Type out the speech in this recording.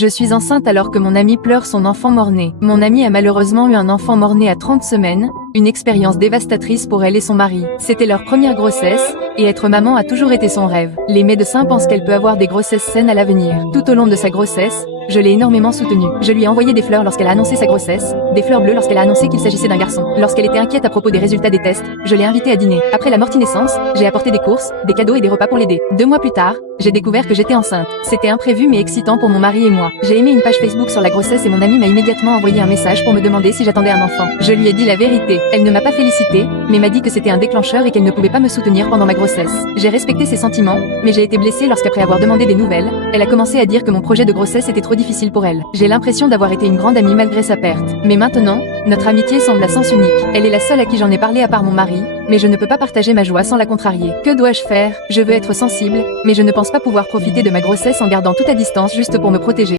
Je suis enceinte alors que mon amie pleure son enfant mort-né. Mon amie a malheureusement eu un enfant mort-né à 30 semaines, une expérience dévastatrice pour elle et son mari. C'était leur première grossesse, et être maman a toujours été son rêve. Les médecins pensent qu'elle peut avoir des grossesses saines à l'avenir. Tout au long de sa grossesse, je l'ai énormément soutenue. Je lui ai envoyé des fleurs lorsqu'elle a annoncé sa grossesse, des fleurs bleues lorsqu'elle a annoncé qu'il s'agissait d'un garçon. Lorsqu'elle était inquiète à propos des résultats des tests, je l'ai invitée à dîner. Après la mortinescence, j'ai apporté des courses, des cadeaux et des repas pour l'aider. 2 mois plus tard, j'ai découvert que j'étais enceinte. C'était imprévu mais excitant pour mon mari et moi. J'ai aimé une page Facebook sur la grossesse et mon amie m'a immédiatement envoyé un message pour me demander si j'attendais un enfant. Je lui ai dit la vérité. Elle ne m'a pas félicité, mais m'a dit que c'était un déclencheur et qu'elle ne pouvait pas me soutenir pendant ma grossesse. J'ai respecté ses sentiments, mais j'ai été blessée lorsqu'après avoir demandé des nouvelles, elle a commencé à dire que mon projet de grossesse était trop difficile pour elle. J'ai l'impression d'avoir été une grande amie malgré sa perte. Mais maintenant, notre amitié semble à sens unique. Elle est la seule à qui j'en ai parlé à part mon mari, mais je ne peux pas partager ma joie sans la contrarier. Que dois-je faire? Je veux être sensible, mais je ne pense pas pouvoir profiter de ma grossesse en gardant tout à distance juste pour me protéger.